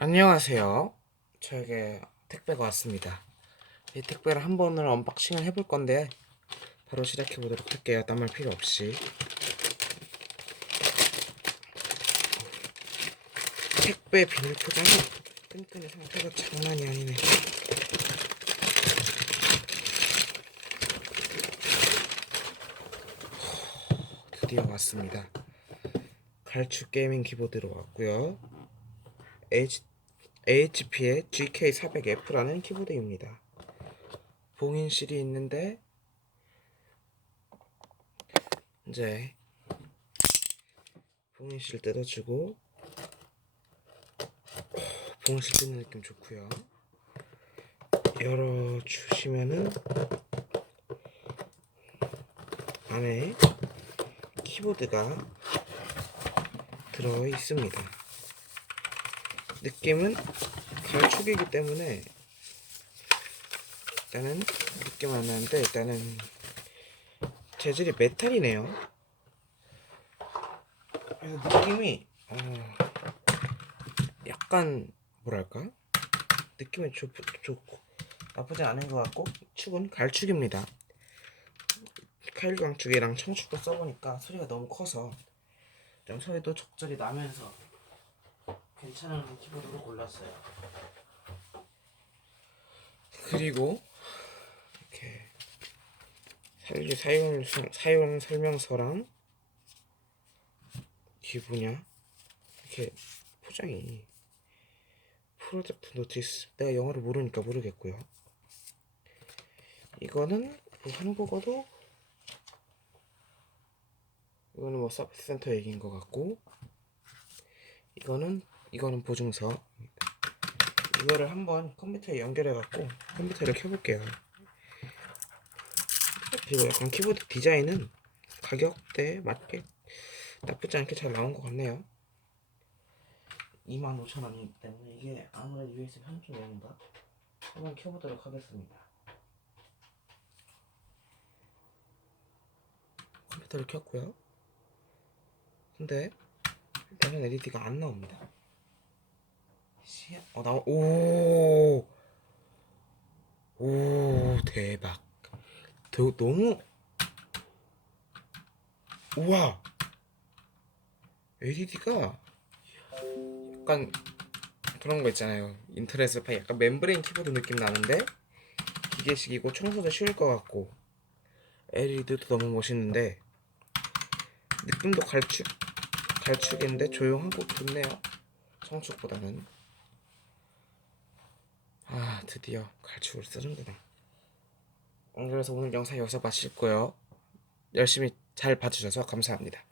안녕하세요. 저에게 택배가 왔습니다. 이 택배를 한 번을 언박싱을 해볼 건데 바로 시작해 보도록 할게요. 딴 말 필요 없이. 택배 비닐 포장이 끈끈이 상태가 장난이 아니네. 드디어 왔습니다. 갈축 게이밍 키보드로 왔고요. HP의 GK400F라는 키보드입니다. 봉인실이 있는데 이제 봉인실 뜯어주고 봉인실 뜯는 느낌 좋고요. 열어주시면은 안에 키보드가 들어 있습니다. 느낌은 갈축이기 때문에 일단은 느낌 안 나는데 일단은 재질이 메탈이네요. 그래서 느낌이 약간 뭐랄까 느낌이 좋고 나쁘지 않은 것 같고 축은 갈축입니다. 카일광축이랑 청축도 써보니까 소리가 너무 커서 좀 소리도 적절히 나면서 괜찮은 키보드로 골랐어요. 그리고 이렇게 사용 설명서랑 기부냐 이렇게 포장이 프로젝트 노티스, 내가 영어를 모르니까 모르겠고요. 이거는 뭐 한국어도 이거는 뭐 서비스 센터 얘기인 것 같고 이거는 보증서. 이거를 한번 컴퓨터에 연결해 갖고 컴퓨터를 켜볼게요. 그리고 약간 키보드 디자인은 가격대에 맞게 나쁘지 않게 잘 나온 것 같네요. 25,000원이기 때문에 이게 아무래도 USB 편집 내용인가? 한번 켜보도록 하겠습니다. 컴퓨터를 켰고요. 근데 일단은 LED가 안 나옵니다. 오, 대박. 너무, 우와! LED가 약간 그런 거 있잖아요. 인터넷에서 파 약간 멤브레인 키보드 느낌 나는데, 기계식이고 청소도 쉬울 것 같고, LED도 너무 멋있는데, 느낌도 갈축인데 조용하고 좋네요. 청축보다는. 드디어 갈축을 쓰는구나. 그래서 오늘 영상 여기서 마칠 거예요. 열심히 잘 봐주셔서 감사합니다.